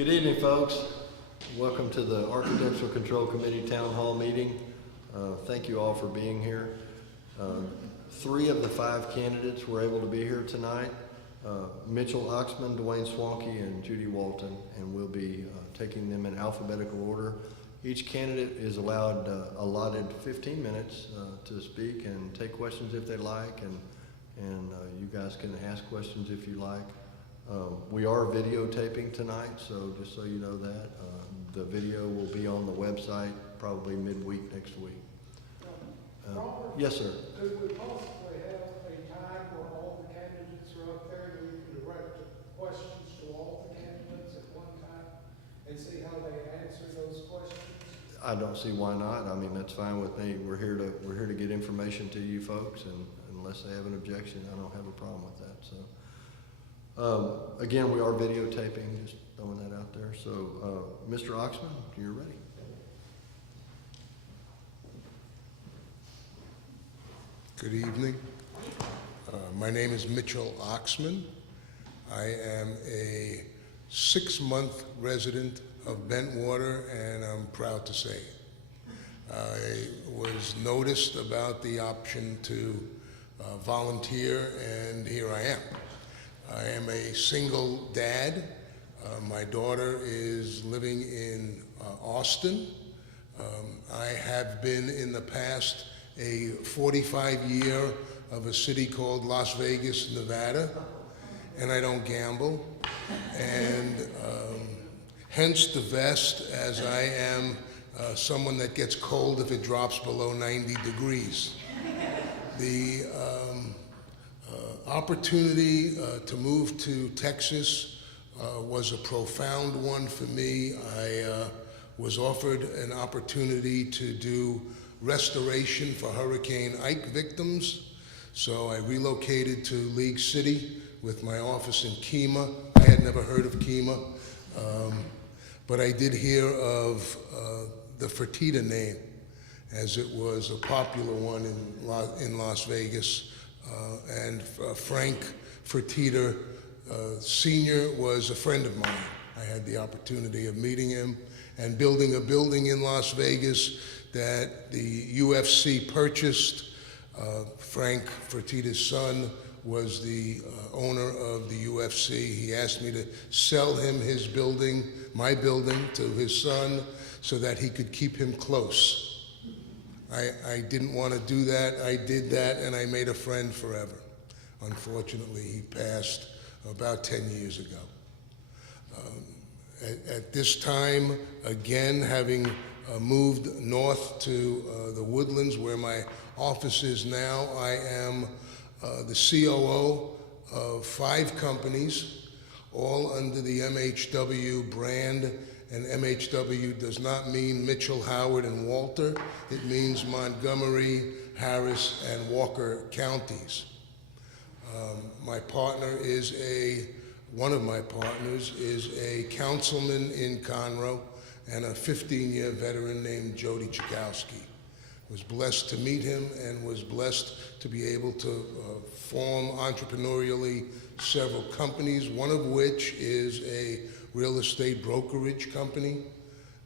Good evening, folks. Welcome to the Architectural Control Committee Town Hall meeting. Thank you all for being here. 3 of the 5 candidates were able to be here tonight. Mitchell Oxman, Dwayne Swanky, and Judy Walton, and we'll be taking them in alphabetical order. Each candidate is allotted 15 minutes to speak and take questions if they like, and you guys can ask questions if you like. We are videotaping tonight, so just so you know that. The video will be on the website probably midweek next week. Robert, yes, sir. could we possibly have a time where all the candidates are up there and we can direct questions to all the candidates at one time and see how they answer those questions? I don't see why not. I mean, that's fine with me. We're here to get information to you folks, and unless they have an objection, I don't have a problem with that. So, again, we are videotaping, just throwing that out there. So, Mr. Oxman, you're ready. Good evening. My name is Mitchell Oxman. I am a 6-month resident of Bentwater, and I'm proud to say it. I was noticed about the option to volunteer, and here I am. I am a single dad. My daughter is living in Austin. I have been in the past a 45-year of a city called Las Vegas, Nevada, and I don't gamble. And hence the vest, as I am someone that gets cold if it drops below 90 degrees. The opportunity to move to Texas was a profound one for me. I was offered an opportunity to do restoration for Hurricane Ike victims, so I relocated to League City with my office in Kemah. I had never heard of Kemah, but I did hear of the Fertitta name, as it was a popular one in Las Vegas. And Frank Fertitta Sr. was a friend of mine. I had the opportunity of meeting him and building a building in Las Vegas that the UFC purchased. Frank Fertitta's son was the owner of the UFC. He asked me to sell him his building, my building, to his son so that he could keep him close. I didn't want to do that. I did that, and I made a friend forever. Unfortunately, he passed about 10 years ago. At this time, again, having moved north to the Woodlands, where my office is now, I am the COO of 5 companies, all under the MHW brand. And MHW does not mean Mitchell, Howard, and Walter. It means Montgomery, Harris, and Walker counties. One of my partners is a councilman in Conroe and a 15-year veteran named Jody Chakowski. Was blessed to meet him and was blessed to be able to form entrepreneurially several companies, one of which is a real estate brokerage company,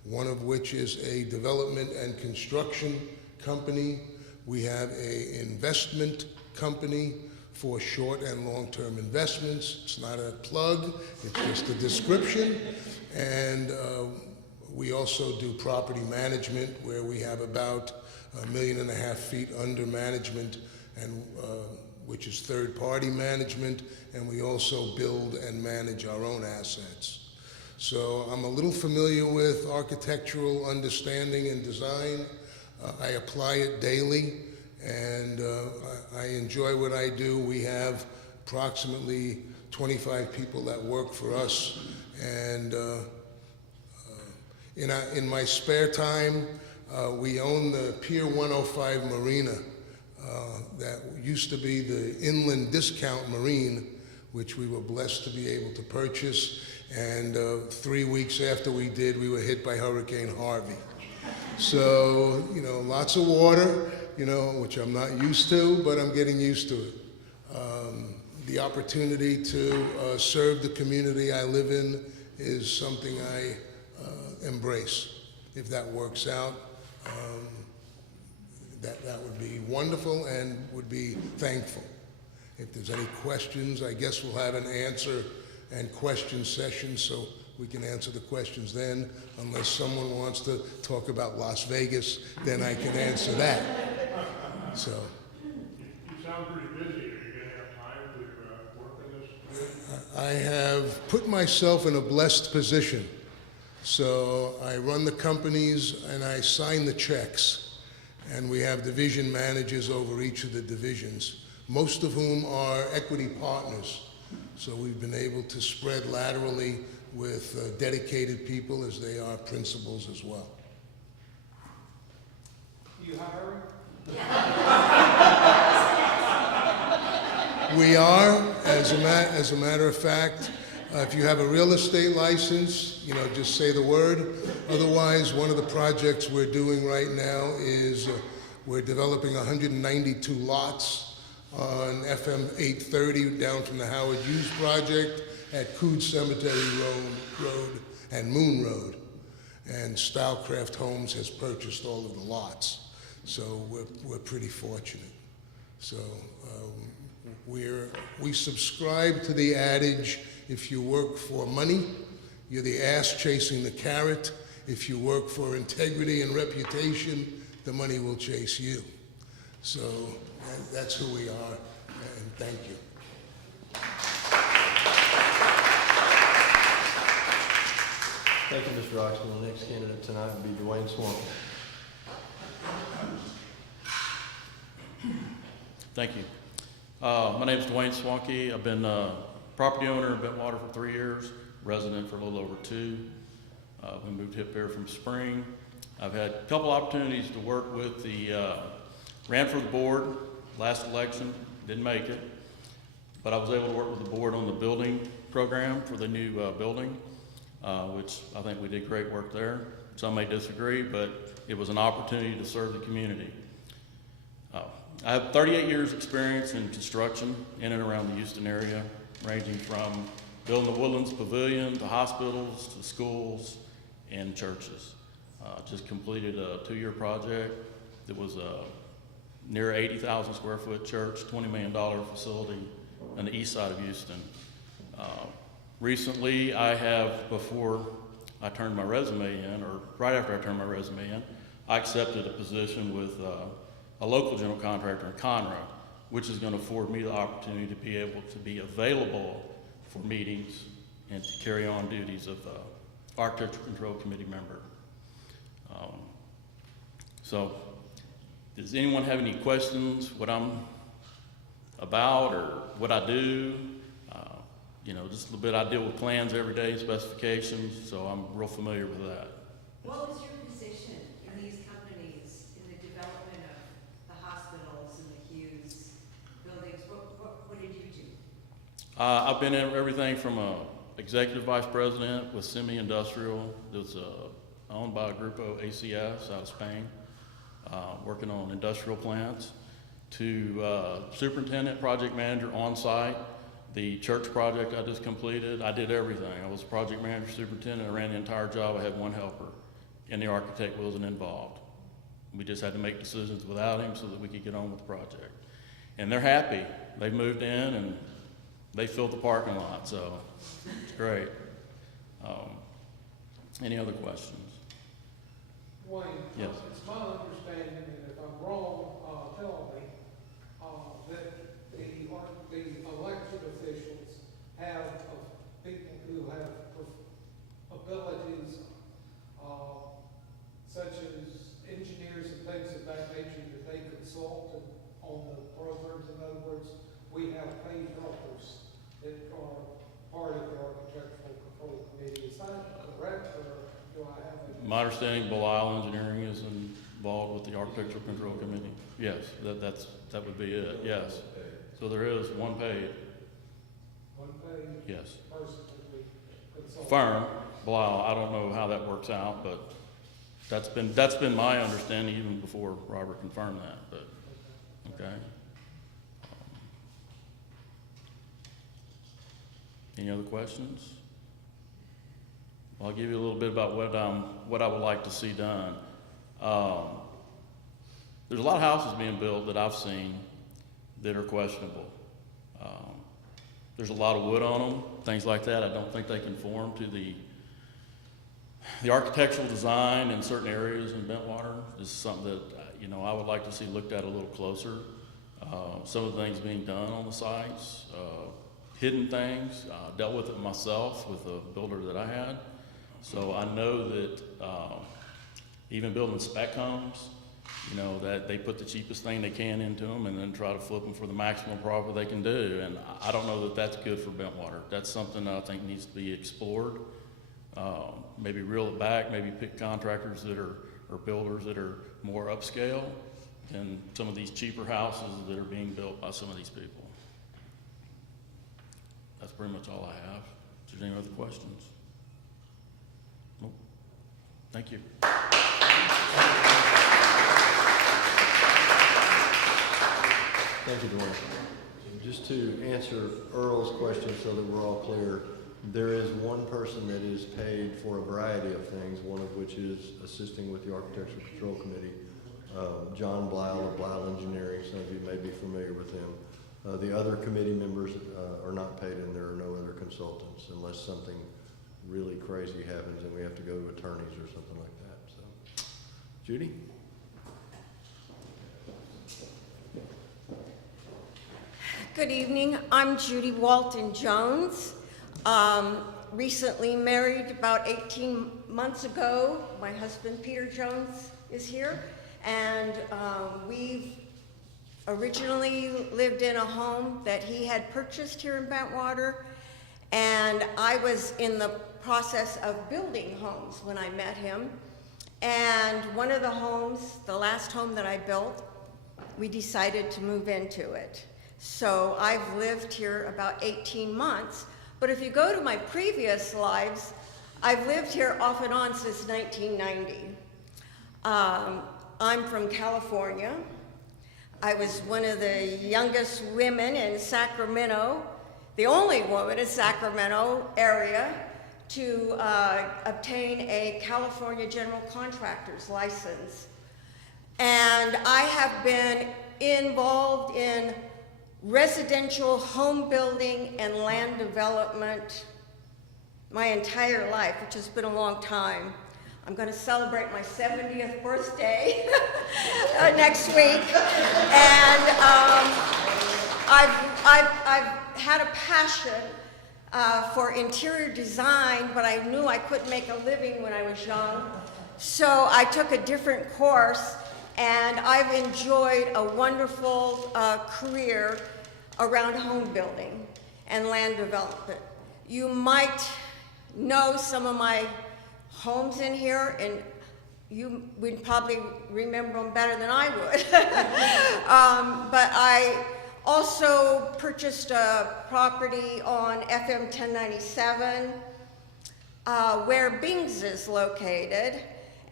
one of which is a development and construction company. We have an investment company for short and long-term investments. It's not a plug, it's just a description. And we also do property management, where we have about 1.5 million feet under management, and which is third-party management, and we also build and manage our own assets. So I'm a little familiar with architectural understanding and design. I apply it daily, and I enjoy what I do. We have approximately 25 people that work for us, and in my spare time, we own the Pier 105 Marina that used to be the Inland Discount Marine, which we were blessed to be able to purchase. And 3 weeks after we did, we were hit by Hurricane Harvey. So, lots of water, which I'm not used to, but I'm getting used to it. The opportunity to serve the community I live in is something I embrace. If that works out, that would be wonderful and would be thankful. If there's any questions, I guess we'll have an answer and question session so we can answer the questions then. Unless someone wants to talk about Las Vegas, then I can answer that. So. You sound pretty busy. Are you going to have time to work on this? I have put myself in a blessed position. So I run the companies and I sign the checks. And we have division managers over each of the divisions, most of whom are equity partners. So we've been able to spread laterally with dedicated people as they are principals as well. You hiring? We are, as a matter of fact, if you have a real estate license, just say the word. Otherwise, one of the projects we're doing right now is we're developing 192 lots on FM 830 down from the Howard Hughes project at Coode Cemetery Road and Moon Road. And Stylecraft Homes has purchased all of the lots. So we're pretty fortunate. So we subscribe to the adage, if you work for money, you're the ass chasing the carrot. If you work for integrity and reputation, the money will chase you. So that's who we are, and thank you. Thank you, Mr. Oxman. The next candidate tonight would be Dwayne Swank. Thank you. My name is Dwayne Swanky. I've been a property owner in Bentwater for 3 years, resident for a little over 2. We moved up here from Spring. I've had a couple opportunities to work with ran for the board last election, didn't make it, but I was able to work with the board on the building program for the new building, which I think we did great work there. Some may disagree, but it was an opportunity to serve the community. I have 38 years experience in construction in and around the Houston area, ranging from building the Woodlands Pavilion to hospitals to schools and churches. Just completed a 2-year project that was a near 80,000 square foot church, $20 million facility on the east side of Houston. Recently, before I turned my resume in, or right after I turned my resume in, I accepted a position with a local general contractor in Conroe, which is going to afford me the opportunity to be able to be available for meetings and to carry on duties of Architecture Control Committee member. So, does anyone have any questions what I'm about or what I do? Just a little bit. I deal with plans every day, specifications, so I'm real familiar with that. What was your position in these companies in the development of the hospitals and the Hughes buildings? What did you do? I've been in everything from executive vice president with semi-industrial that's owned by Grupo ACS out of Spain, working on industrial plants, to superintendent, project manager on site. The church project I just completed, I did everything. I was project manager, superintendent, I ran the entire job. I had one helper, and the architect wasn't involved. We just had to make decisions without him so that we could get on with the project. And they're happy. They've moved in and they filled the parking lot, so it's great. Any other questions? Wayne? Yes. It's my understanding, and if I'm wrong, tell me, that the elected officials have people who have abilities, such as engineers and things of that nature, that they consult on the programs. In other words, we have paid helpers that are part of the Architectural Control Committee. Is that correct, or do I have a... My understanding, Belial Engineering is involved with the Architectural Control Committee. Yes, that would be it, yes. So there is one paid. One paid Yes. person that we consult? Firm, Belial, I don't know how that works out, but that's been my understanding even before Robert confirmed that, but, okay. Any other questions? I'll give you a little bit about what I would like to see done. There's a lot of houses being built that I've seen that are questionable. There's a lot of wood on them, things like that. I don't think they conform to the architectural design in certain areas in Bentwater. This is something that, I would like to see looked at a little closer. Some of the things being done on the sites, hidden things, dealt with it myself with a builder that I had. So I know that even building spec homes, that they put the cheapest thing they can into them and then try to flip them for the maximum profit they can do. And I don't know that that's good for Bentwater. That's something that I think needs to be explored. Maybe reel it back, maybe pick contractors that are, or builders that are more upscale than some of these cheaper houses that are being built by some of these people. That's pretty much all I have. If there's any other questions? Nope. Thank you. Thank you, Dwayne. Just to answer Earl's question so that we're all clear, there is one person that is paid for a variety of things, one of which is assisting with the Architectural Control Committee, John Blyle of Blyle Engineering. Some of you may be familiar with him. The other committee members are not paid, and there are no other consultants unless something really crazy happens and we have to go to attorneys or something like that. So, Judy? Good evening. I'm Judy Walton Jones. Recently married about 18 months ago. My husband Peter Jones is here, and we've originally lived in a home that he had purchased here in Bentwater, and I was in the process of building homes when I met him. And one of the homes, the last home that I built, we decided to move into it. So I've lived here about 18 months, but if you go to my previous lives, I've lived here off and on since 1990. I'm from California. I was one of the youngest women in Sacramento, the only woman in Sacramento area to obtain a California General Contractor's license. And I have been involved in residential home building and land development my entire life, which has been a long time. I'm going to celebrate my 70th birthday next week, and I've had a passion for interior design, but I knew I couldn't make a living when I was young, so I took a different course, and I've enjoyed a wonderful career around home building and land development. You might know some of my homes in here, and you would probably remember them better than I would. But I also purchased a property on FM 1097 where Bing's is located,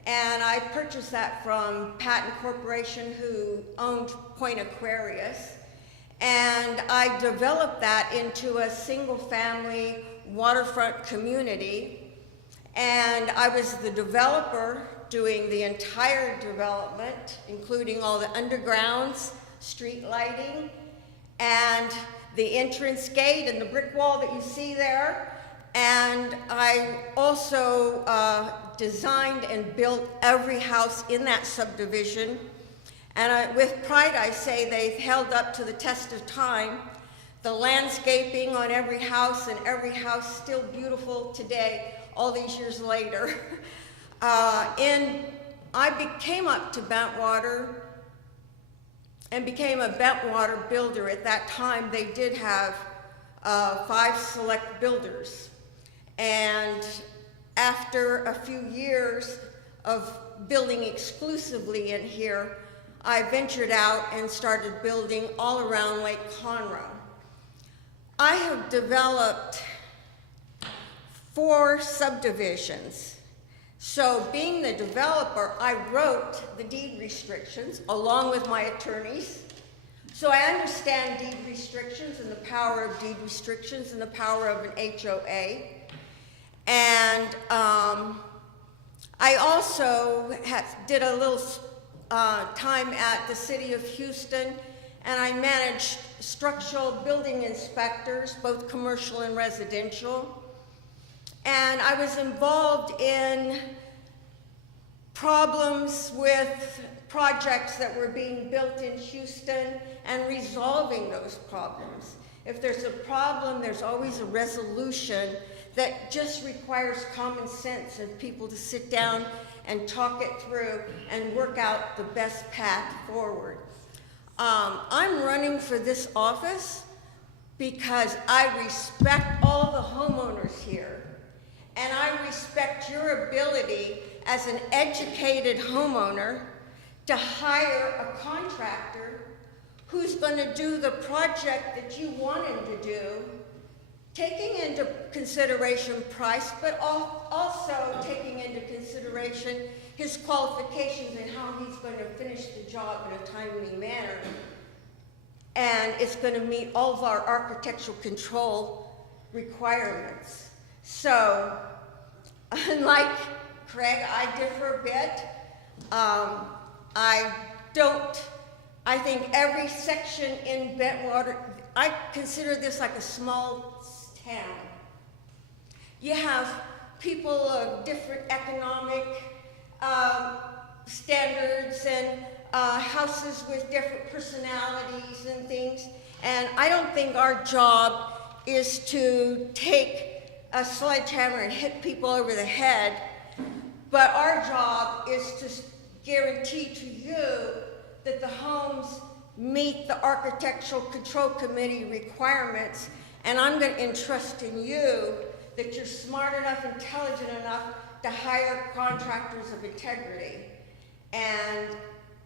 and I purchased that from Patton Corporation, who owned Point Aquarius. And I developed that into a single-family waterfront community. And I was the developer doing the entire development, including all the undergrounds, street lighting, and the entrance gate and the brick wall that you see there. And I also designed and built every house in that subdivision. And with pride I say they've held up to the test of time. The landscaping on every house, and every house still beautiful today, all these years later. I came up to Bentwater and became a Bentwater builder. At that time, they did have 5 select builders. And after a few years of building exclusively in here, I ventured out and started building all around Lake Conroe. I have developed 4 subdivisions. So being the developer, I wrote the deed restrictions along with my attorneys. So I understand deed restrictions and the power of deed restrictions and the power of an HOA. And I also did a little time at the city of Houston, and I managed structural building inspectors, both commercial and residential. And I was involved in problems with projects that were being built in Houston and resolving those problems. If there's a problem, there's always a resolution that just requires common sense and people to sit down and talk it through and work out the best path forward. I'm running for this office because I respect all the homeowners here, and I respect your ability as an educated homeowner to hire a contractor who's going to do the project that you want him to do, taking into consideration price, but also taking into consideration his qualifications and how he's going to finish the job in a timely manner. And it's going to meet all of our architectural control requirements. So, unlike Craig, I differ a bit. I think every section in Bentwater, I consider this like a small town. You have people of different economic standards and houses with different personalities and things. And I don't think our job is to take a sledgehammer and hit people over the head, but our job is to guarantee to you that the homes meet the Architectural Control Committee requirements, and I'm going to entrust in you that you're smart enough, intelligent enough to hire contractors of integrity. And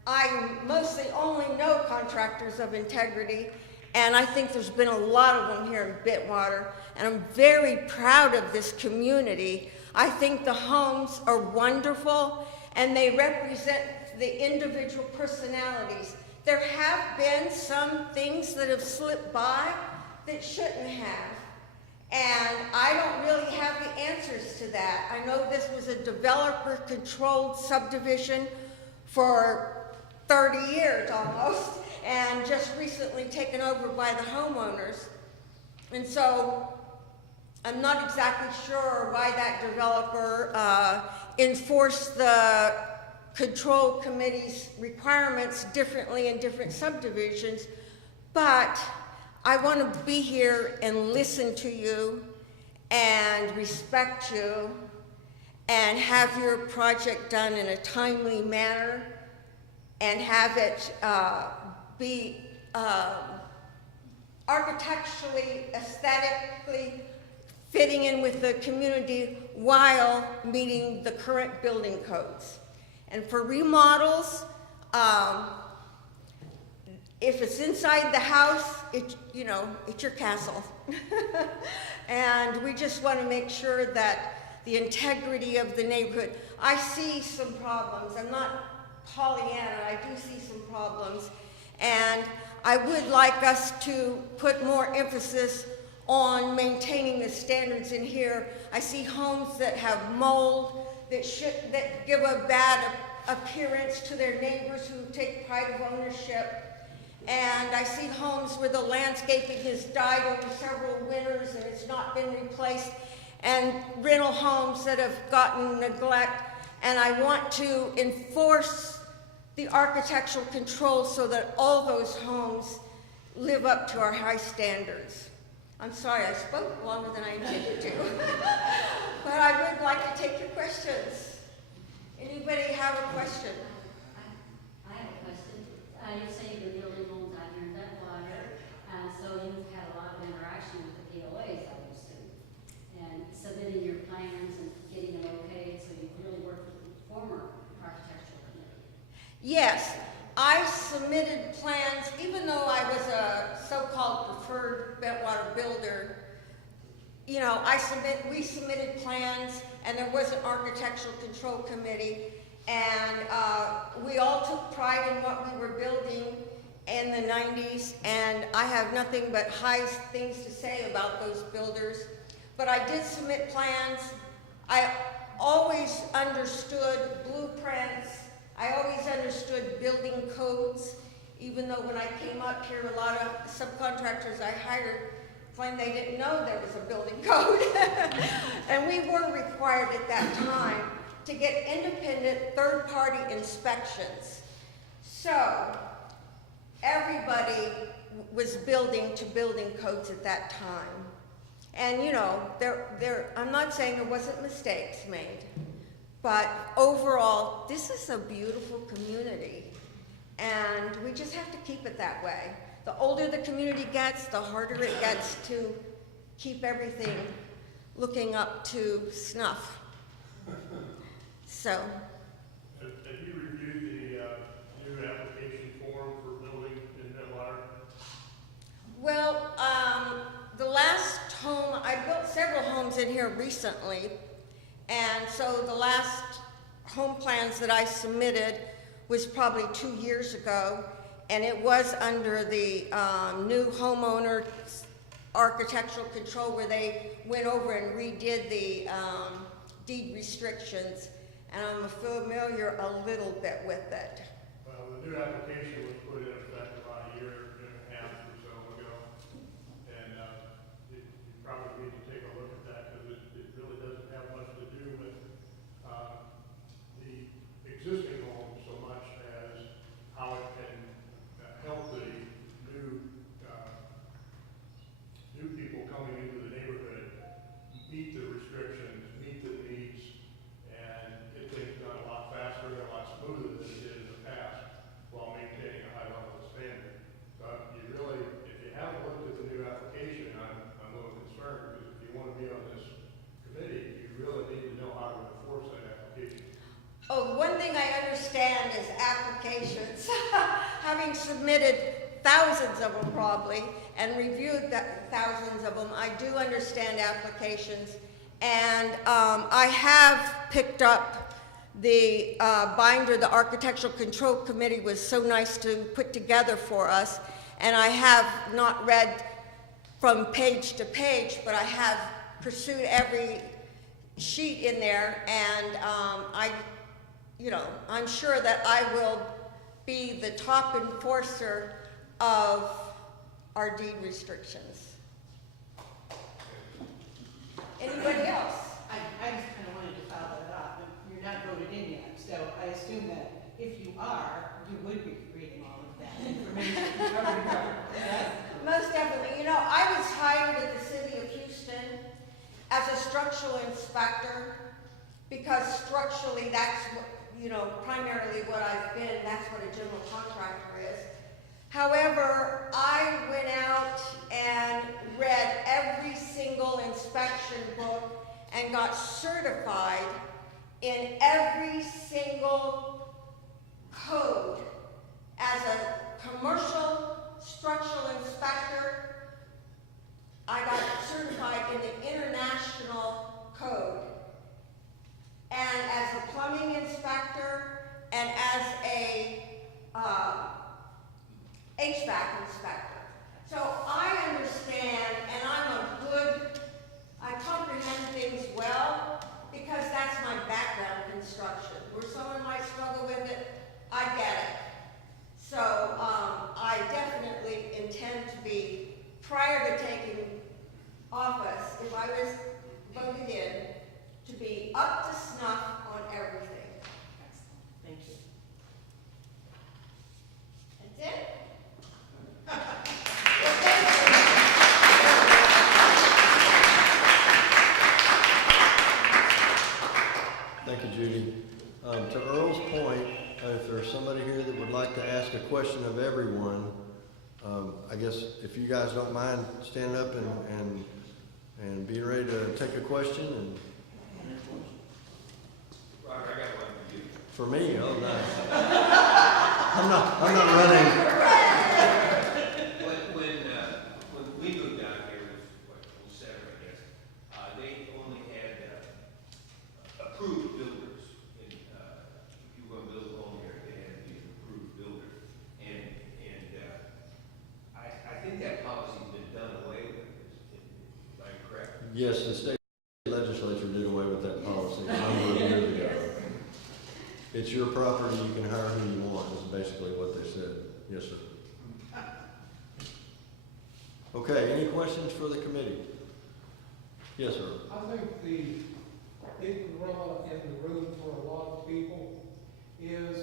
I mostly only know contractors of integrity, and I think there's been a lot of them here in Bentwater, and I'm very proud of this community. I think the homes are wonderful, and they represent the individual personalities. There have been some things that have slipped by that shouldn't have, and I don't really have the answers to that. I know this was a developer-controlled subdivision for 30 years almost, and just recently taken over by the homeowners. And so I'm not exactly sure why that developer enforced the control committee's requirements differently in different subdivisions, but I want to be here and listen to you and respect you and have your project done in a timely manner and have it be architecturally, aesthetically fitting in with the community while meeting the current building codes. And for remodels, if it's inside the house, it's your castle. And we just want to make sure that the integrity of the neighborhood. I see some problems. I'm not Pollyanna, I do see some problems. And I would like us to put more emphasis on maintaining the standards in here. I see homes that have mold, that give a bad appearance to their neighbors who take pride of ownership. And I see homes where the landscaping has died over several winters and it's not been replaced, and rental homes that have gotten neglect. And I want to enforce the architectural controls so that all those homes live up to our high standards. I'm sorry, I spoke longer than I intended to. But I would like to take your questions. Anybody have a question? I have a question. You say you're building homes out here in Bentwater, so you've had a lot of interaction with the POAs, I would assume, and submitting your plans and getting them okay, so you really worked with the former architectural committee. Yes, I submitted plans, even though I was a so-called preferred Bentwater builder. You know, we submitted plans, and there was an architectural control committee, and we all took pride in what we were building in the 90s, and I have nothing but high things to say about those builders. But I did submit plans, I always understood blueprints. I always understood building codes, even though when I came up here, a lot of subcontractors I hired claimed they didn't know there was a building code. And we were required at that time to get independent third-party inspections. So everybody was building to building codes at that time. And you know, I'm not saying there wasn't mistakes made, but overall, this is a beautiful community, and we just have to keep it that way. The older the community gets, the harder it gets to keep everything looking up to snuff. So, Have you reviewed the new application form for building in Bentwater? well, the last home, I built several homes in here recently, and so the last home plans that I submitted was probably 2 years ago, and it was under the new homeowner architectural control where they went over and redid the deed restrictions, and I'm familiar a little bit with it. Well, the new application was put in effect about a year and a half or so ago, and you probably need to take a look at that because it really doesn't have much to do with the existing home so much as how it can help the new people coming into the neighborhood meet the restrictions, meet the needs, and get things done a lot faster and a lot smoother than it did in the past while maintaining a high level of standard. But you really, if you haven't looked at the new application, I'm a little concerned because if you want to be on this committee, you really need to know how to enforce that application. Oh, one thing I understand is applications. Having submitted thousands of them probably, and reviewed thousands of them, I do understand applications. And I have picked up the binder the Architectural Control Committee was so nice to put together for us. And I have not read from page to page, but I have pursued every sheet in there, and I'm sure that I will be the top enforcer of our deed restrictions. Anybody else? I just kind of wanted to follow that up, but you're not voted in yet, so I assume that if you are, you would be reading all of that information. Yes? Most definitely. You know, I was hired at the City of Houston as a structural inspector because structurally that's what, primarily what I've been. That's what a general contractor is. However, I went out and read every single inspection book and got certified in every single code as a commercial structural inspector. I got certified in the international code, and as a plumbing inspector, and as a HVAC inspector. So I understand, and I comprehend things well, because that's my background, construction. Where someone might struggle with it, I get it. So I definitely intend to be, prior to taking office, if I was voted in, to be up to snuff on everything. Thank you. That's it? Thank you, Judy. To Earl's point, if there's somebody here that would like to ask a question of everyone, I guess if you guys don't mind standing up and being ready to take a question. And Roger, I got one for you. for me, oh nice. I'm not running. When we moved down here, it was 07, I guess, they only had approved builders. And if you were going to build a home here, they had to be an approved builder. And I think that policy's been done away with. Am I correct? Yes, the state legislature did away with that policy. your property, you can hire who you want, is basically what they said. Yes, sir. Okay, any questions for the committee? Yes, sir. I think the big gorilla in the room for a lot of people is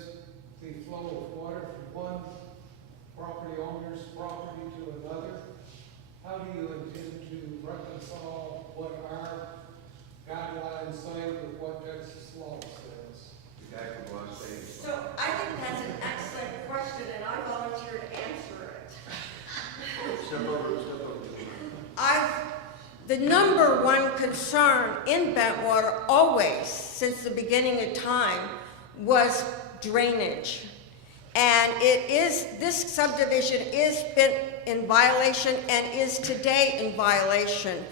the flow of water from one property owner's property to another. How do you intend to reconcile what our guidelines say with what Texas law says? Exactly what I'm saying. So I think that's an excellent question, and I volunteer to answer it. Step over, step over. The number one concern in Bentwater always, since the beginning of time, was drainage. And this subdivision is been in violation and is today in violation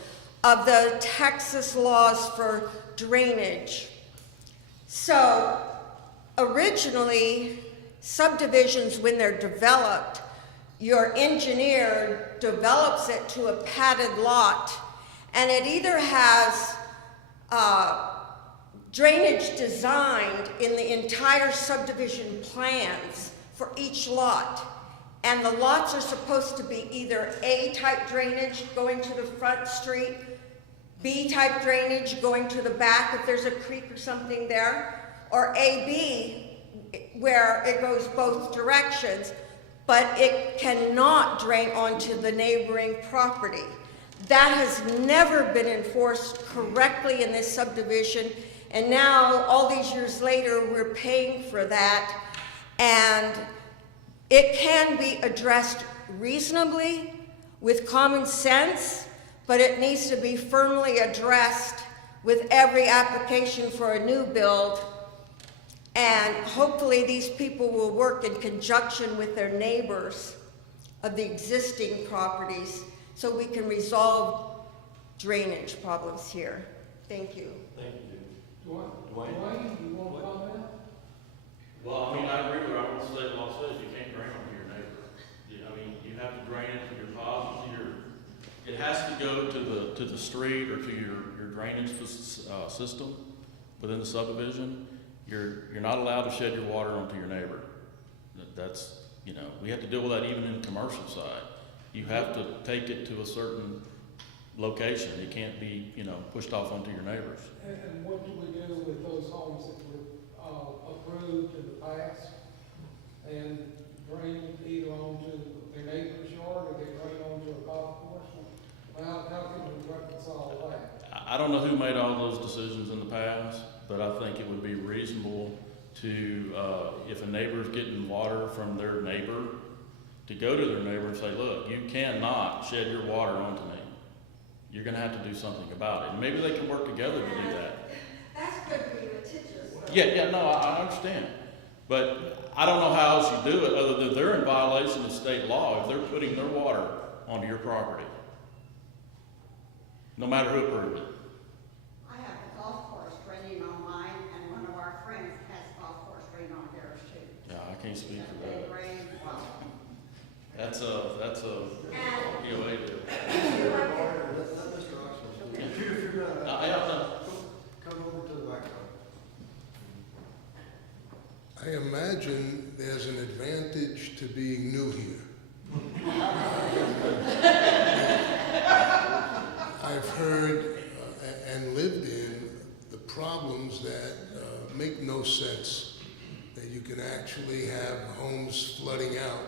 of the Texas laws for drainage. So originally, subdivisions, when they're developed, your engineer develops it to a padded lot, and it either has drainage designed in the entire subdivision plans for each lot. And the lots are supposed to be either A-type drainage going to the front street, B-type drainage going to the back if there's a creek or something there, or AB, where it goes both directions, but it cannot drain onto the neighboring property. That has never been enforced correctly in this subdivision, and now, all these years later, we're paying for that, and it can be addressed reasonably with common sense, but it needs to be firmly addressed with every application for a new build. And hopefully these people will work in conjunction with their neighbors of the existing properties so we can resolve drainage problems here. Thank you. Thank you. Dwayne, you want to comment? Well, I mean, I agree with what the state law says, you can't drain onto your neighbor. I mean, you have to drain it to your positive, it has to go to the street or to your drainage system within the subdivision. You're not allowed to shed your water onto your neighbor. That's, you know, we have to deal with that even in the commercial side. You have to take it to a certain location. It can't be, you know, pushed off onto your neighbors. And what do we do with those homes that were approved in the past and drained either onto their neighbor's yard or they drain onto a golf course? How can we reconcile that? I don't know who made all those decisions in the past, but I think it would be reasonable to, if a neighbor's getting water from their neighbor, to go to their neighbor and say, look, you cannot shed your water onto me. You're gonna have to do something about it. And maybe they can work together to do that. That's good for you, litigious. Yeah, no, I understand. But I don't know how else you do it other than they're in violation of state law if they're putting their water onto your property. No matter who approved it. I have a golf course draining on mine, and one of our friends has a golf course draining on theirs too. Yeah, I can't speak for They that. drain, well, That's a POA deal. Let Mr. Oxman. If you're not, Yeah, come over to the microphone. I imagine there's an advantage to being new here. I've heard and lived in the problems that make no sense, that you can actually have homes flooding out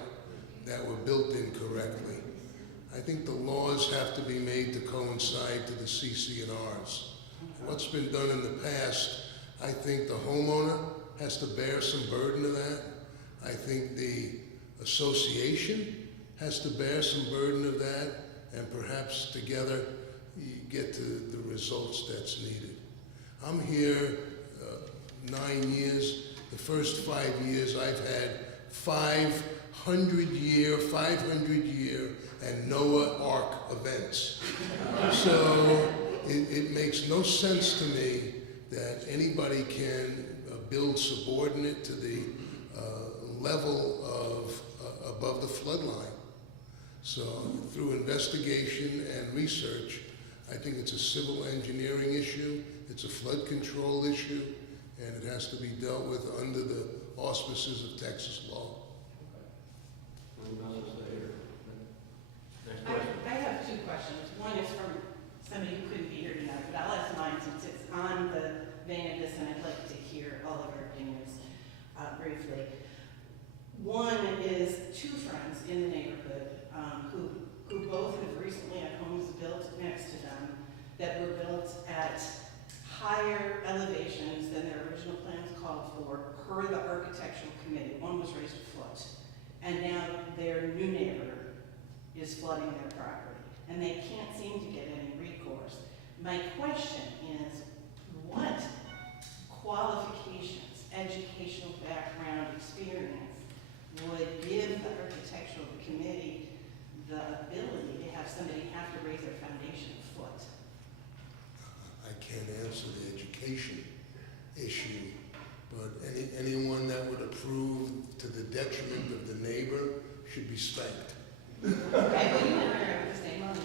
that were built incorrectly. I think the laws have to be made to coincide to the CC&Rs. What's been done in the past, I think the homeowner has to bear some burden of that. I think the association has to bear some burden of that, and perhaps together you get to the results that's needed. I'm here 9 years. The first 5 years I've had 500 year, and Noah Ark events. So it makes no sense to me that anybody can build subordinate to the level of above the flood line. So through investigation and research, I think it's a civil engineering issue, it's a flood control issue, and it has to be dealt with under the auspices of Texas law. Anyone else stay here? Next I question. I have two questions. One is from somebody who couldn't be here tonight, but I'll ask mine since it's on the vein of this, and I'd like to hear all of your opinions briefly. One is two friends in the neighborhood who both have recently had homes built next to them that were built at higher elevations than their original plans called for per the architectural committee. One was raised a foot, and now their new neighbor is flooding their property, and they can't seem to get any recourse. My question is, what qualifications, educational background, experience would give the architectural committee the ability to have somebody have to raise their foundation a foot? I can't answer the education issue, but anyone that would approve to the detriment of the neighbor should be spanked. Okay, but you never have the same money.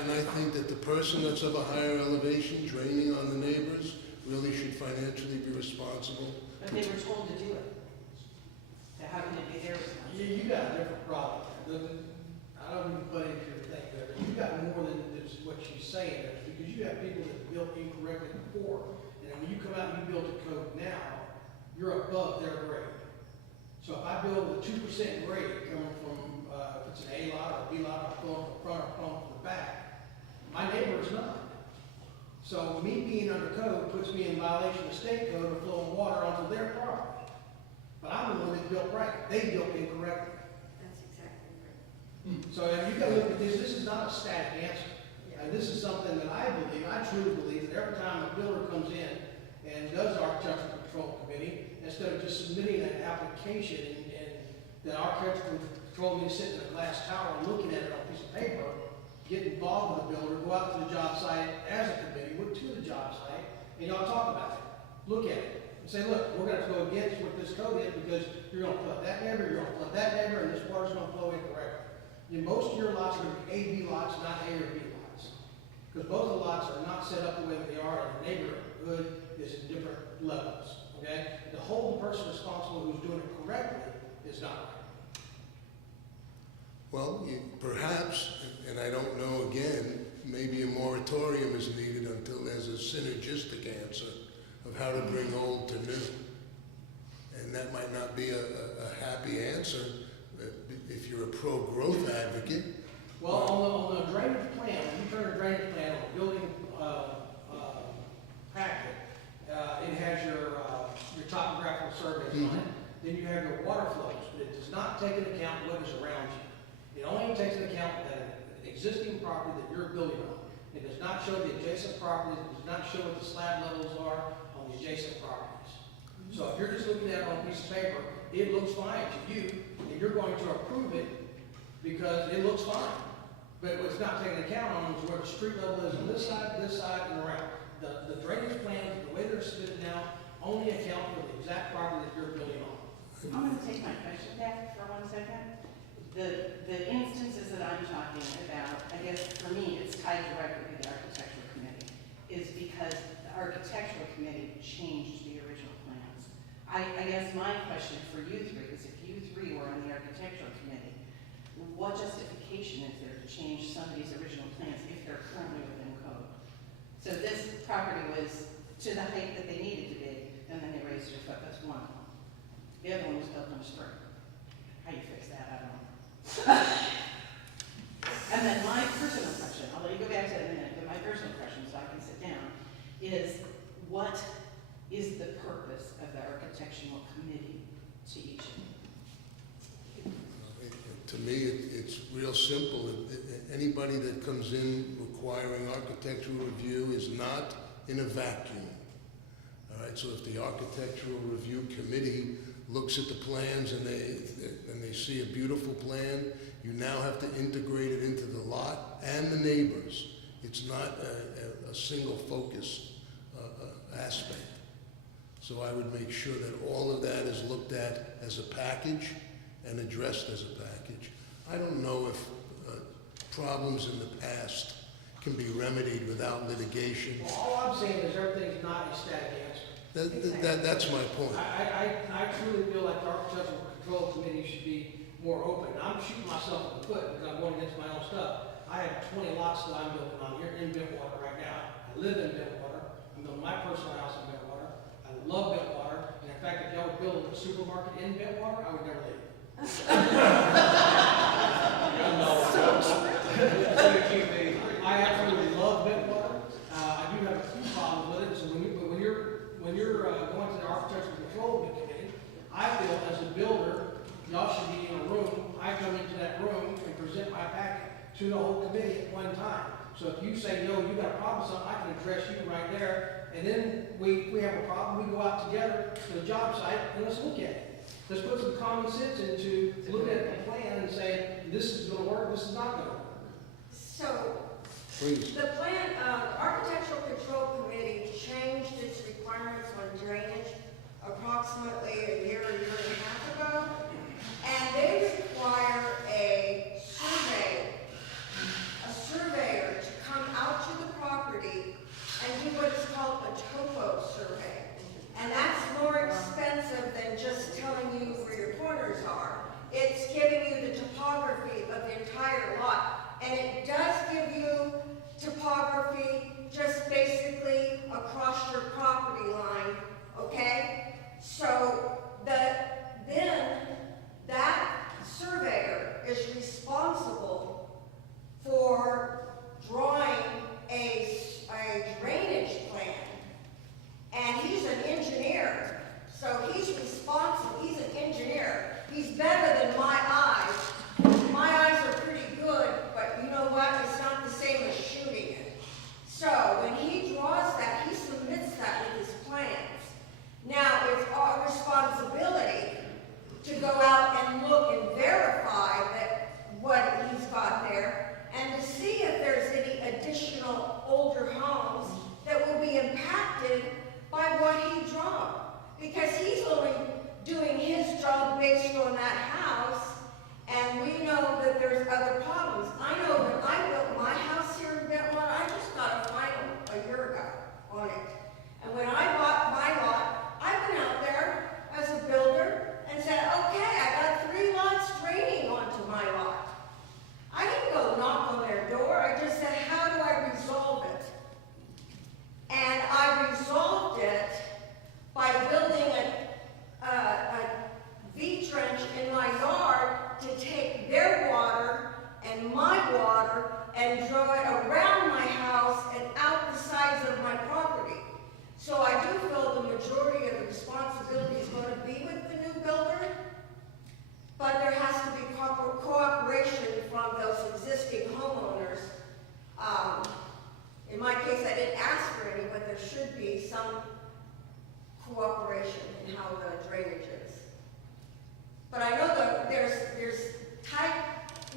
And I think that the person that's of a higher elevation draining on the neighbors really should financially be responsible. But they were told to do it. So how can it be their responsibility? You got a different problem. I don't even put into your thing there, but you got more than just what she's saying there, because you have people that built incorrectly before, and when you come out and you build a code now, you're above their grade. So if I build a 2% grade coming from, if it's an A lot or a B lot, I'm flowing from the front or flowing from the back, my neighbor is not. So me being under code puts me in violation of state code of flowing water onto their property. But I'm the one that built right, they built incorrectly. That's exactly right. So you gotta look at this is not a static answer. And this is something that I truly believe, that every time a builder comes in and does architectural control committee, instead of just submitting an application and the architectural control committee sitting in a glass tower and looking at it on a piece of paper, get involved with the builder, go out to the job site as a committee, to the job site, and y'all talk about it. Look at it and say, look, we're gonna go against what this code is because you're gonna flood that neighbor, you're gonna flood that neighbor, and this water's gonna flow incorrectly. And most of your lots are gonna be A, B lots, not A or B lots. Because both the lots are not set up the way that they are, and the neighborhood is in different levels, okay? To hold the person responsible who's doing it correctly is not right. Well, perhaps, and I don't know again, maybe a moratorium is needed until there's a synergistic answer of how to bring old to new. And that might not be a happy answer if you're a pro-growth advocate. Well, on the drainage plan, when you turn a drainage plan on a building packet, it has your topographical surveys on it. Then you have your water flows, but it does not take into account what is around you. It only takes into account that existing property that you're building on. It does not show the adjacent properties, it does not show what the slab levels are on the adjacent properties. So if you're just looking at it on a piece of paper, it looks fine to you, and you're going to approve it because it looks fine. But what's not taken account on is where the street level is on this side, and around. The drainage plans, the way they're submitted now, only account for the exact property that you're building on. I'm gonna take my question back for 1 second. The instances that I'm talking about, I guess for me, it's tied directly to the architectural committee, is because the architectural committee changed the original plans. I guess my question for you three is, if you three were on the architectural committee, what justification is there to change somebody's original plans if they're currently within code? So this property was to the height that they needed to be, and then they raised it a foot. That's one. The other one was built on a spring. How you fix that, I don't know. And then my personal question, I'll let you go back to that in a minute, but my personal question, so I can sit down, is what is the purpose of the architectural committee to each of you? To me, it's real simple. Anybody that comes in requiring architectural review is not in a vacuum. All right, so if the architectural review committee looks at the plans and they see a beautiful plan, you now have to integrate it into the lot and the neighbors. It's not a single focus aspect. So I would make sure that all of that is looked at as a package and addressed as a package. I don't know if problems in the past can be remedied without litigation. Well, all I'm saying is everything's not a static answer. That's my point. I truly feel like the Architectural Control Committee should be more open. I'm shooting myself in the foot because I'm going against my own stuff. I have 20 lots that I'm building on here in Bentwater right now. I live in Bentwater. I'm building my personal house in Bentwater. I love Bentwater. And in fact, if y'all would build a supermarket in Bentwater, I would never leave. I absolutely love Bentwater. I do have a few problems with it. So when you're going to the Architectural Control Committee, I feel as a builder, y'all should be in a room. I come into that room and present my packet to the whole committee at one time. So if you say, no, you got a problem with something, I can address you right there. And then we have a problem, we go out together to the job site and let's look at it. Let's put some common sense into looking at the plan and saying, this is gonna work, this is not gonna work. So, Please. the plan, Architectural Control Committee changed its requirements on drainage approximately a year and a half ago. And they require a surveyor to come out to the property and do what is called a topo survey. And that's more expensive than just telling you where your corners are. It's giving you the topography of the entire lot. And it does give you topography just basically across your property line, okay? So then that surveyor is responsible for drawing a drainage plan. And he's an engineer, so he's responsible, he's an engineer. He's better than my eyes. My eyes are pretty good, but you know what? It's not the same as shooting it. So when he draws that, he submits that with his plans. Now, it's our responsibility to go out and look and verify that what he's got there and to see if there's any additional older homes that will be impacted by what he drawn. Because he's only doing his job based on that house, and we know that there's other problems. I know when I built my house here in Bentwater, I just got a final a year ago on it. And when I bought my lot, I went out there as a builder and said, okay, I got 3 lots draining onto my lot. I didn't go knock on their door. I just said, how do I resolve it? And I resolved it by building a V-trench in my yard to take their water and my water and draw it around my house and out the sides of my property. So I do feel the majority of the responsibility is going to be with the new builder, but there has to be cooperation from those existing homeowners. In my case, I didn't ask for any, but there should be some cooperation in how the drainage is. But I know that there's tight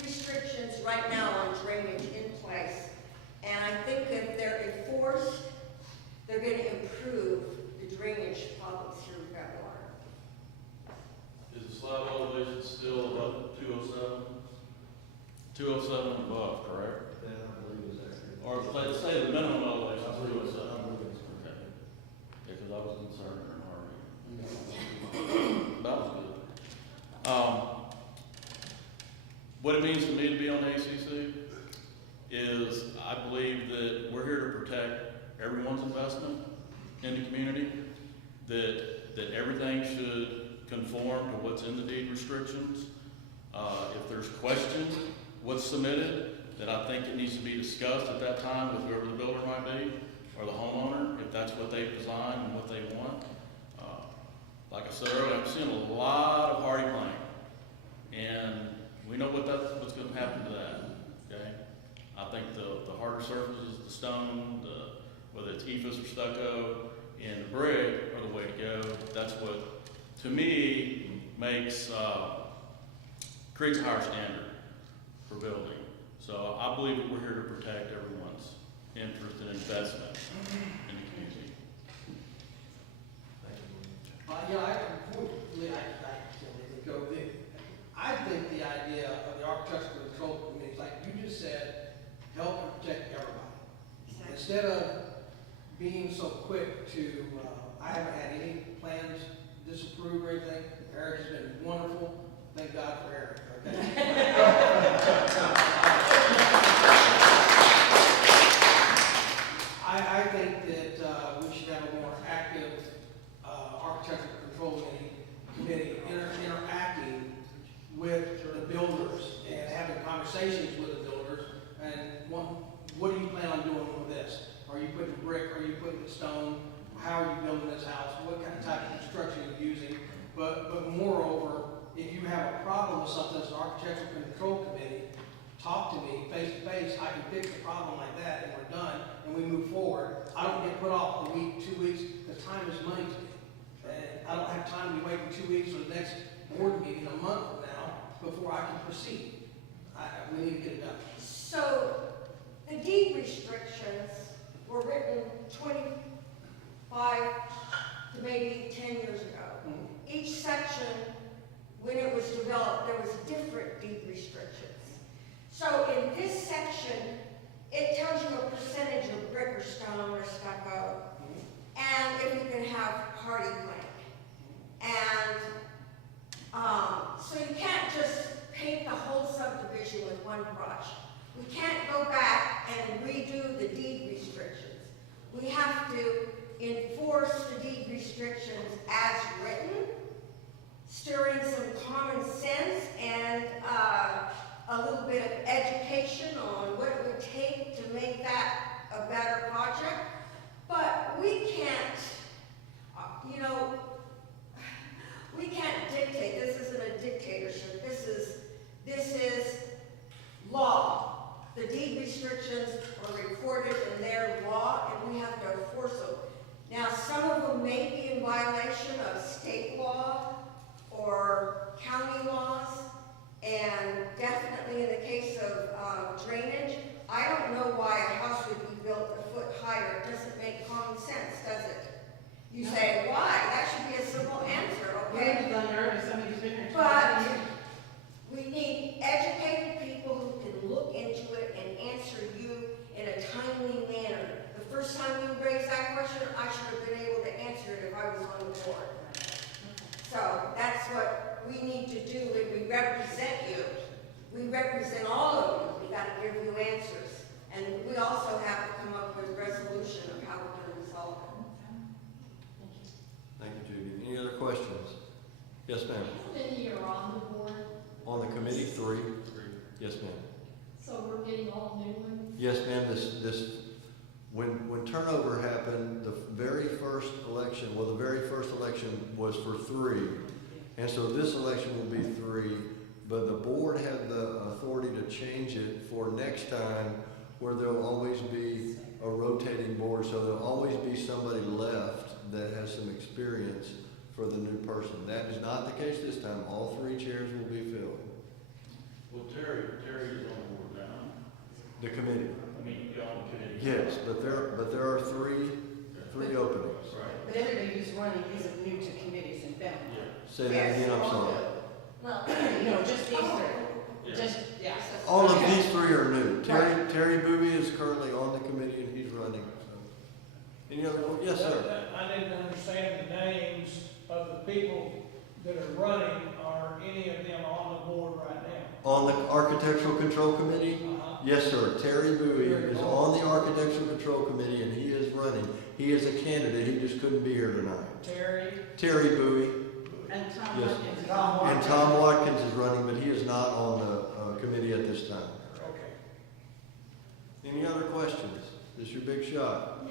restrictions right now on drainage in place, and I think if they're enforced, they're going to improve the drainage problems here in Bentwater. Is the slab elevation still above 207? 207 and above, correct? That I believe is accurate. Or let's say the minimum elevation is 207. Okay. Yeah, because I was concerned in already. That was good. What it means to me to be on the ACC is I believe that we're here to protect everyone's investment in the community, that everything should conform to what's in the deed restrictions. If there's question what's submitted, then I think it needs to be discussed at that time with whoever the builder might be or the homeowner, if that's what they've designed and what they want. Like I said earlier, I'm seeing a lot of hardy plank, and we know what's going to happen to that. Okay, I think the harder surfaces, the stone, whether it's ephes or stucco, and the brick are the way to go. That's what, to me, creates a higher standard for building. So I believe that we're here to protect everyone's interest and investment in the community. I think the idea of the Architectural Control Committee, like you just said, help and protect everybody. instead of being so quick to, I haven't had any plans disapprove or anything. Eric has been wonderful. Thank God for Eric, okay? I think that we should have a more active architectural control committee interacting with the builders and having conversations with the builders. And what do you plan on doing with this? Are you putting brick? Are you putting stone? How are you building this house? What kind of type of construction are you using? But moreover, if you have a problem with something as an architectural control committee, talk to me face to face. I can fix the problem like that, and we're done, and we move forward. I don't get put off a week, 2 weeks, because time is money to me. And I don't have time to be waiting 2 weeks for the next board meeting a month from now before I can proceed. We need to get it done. So the deed restrictions were written 25 to maybe 10 years ago. Each section, when it was developed, there was different deed restrictions. So in this section, it tells you a percentage of brick or stone or stucco, and if you can have hardy plank. And so you can't just paint the whole subdivision with one brush. We can't go back and redo the deed restrictions. We have to enforce the deed restrictions as written, stir in some common sense and a little bit of education on what it would take to make that a better project. But we can't, we can't dictate. This isn't a dictatorship. This is law. The deed restrictions are recorded in their law, and we have to enforce them. Now, some of them may be in violation of state law or county laws, and definitely in the case of drainage, I don't know why a house would be built a foot higher. It doesn't make common sense, does it? You say, why? That should be a simple answer, okay? But we need educated people who can look into it and answer you in a timely manner. The first time you raised that question, I should have been able to answer it if I was on the board. So that's what we need to do when we represent you. We represent all of you. We got to give you answers. And we also have to come up with a resolution of how we're going to resolve it. Thank you, Judy. Any other questions? Yes, ma'am. How many are on the board? On the committee, 3. Yes, ma'am. So we're getting all new ones? Yes, ma'am. When turnover happened, the very first election was for 3. And so this election will be 3, but the board had the authority to change it for next time, where there'll always be a rotating board, so there'll always be somebody left that has some experience for the new person. That is not the case this time. All 3 chairs will be filled. Well, Terry is on board now. The committee. I mean, you're on the committee. Yes, but there are three openings. Right. But everybody who's running isn't new to committees in Bentwater. Yeah. Say that again, I'm sorry. Well, no, just these 3. Yeah. Just, yeah. All of these 3 are new. Terry Bowie is currently on the committee and he's running. So. Any other? Yes, sir. I didn't understand the names of the people that are running. Are any of them on the board right now? On the Architectural Control Committee? Yes, sir. Terry Bowie is on the Architectural Control Committee and he is running. He is a candidate. He just couldn't be here tonight. Terry Bowie. And Tom Yes. Watkins. And Tom Watkins is running, but he is not on the committee at this time. Okay. Any other questions? This is your big shot.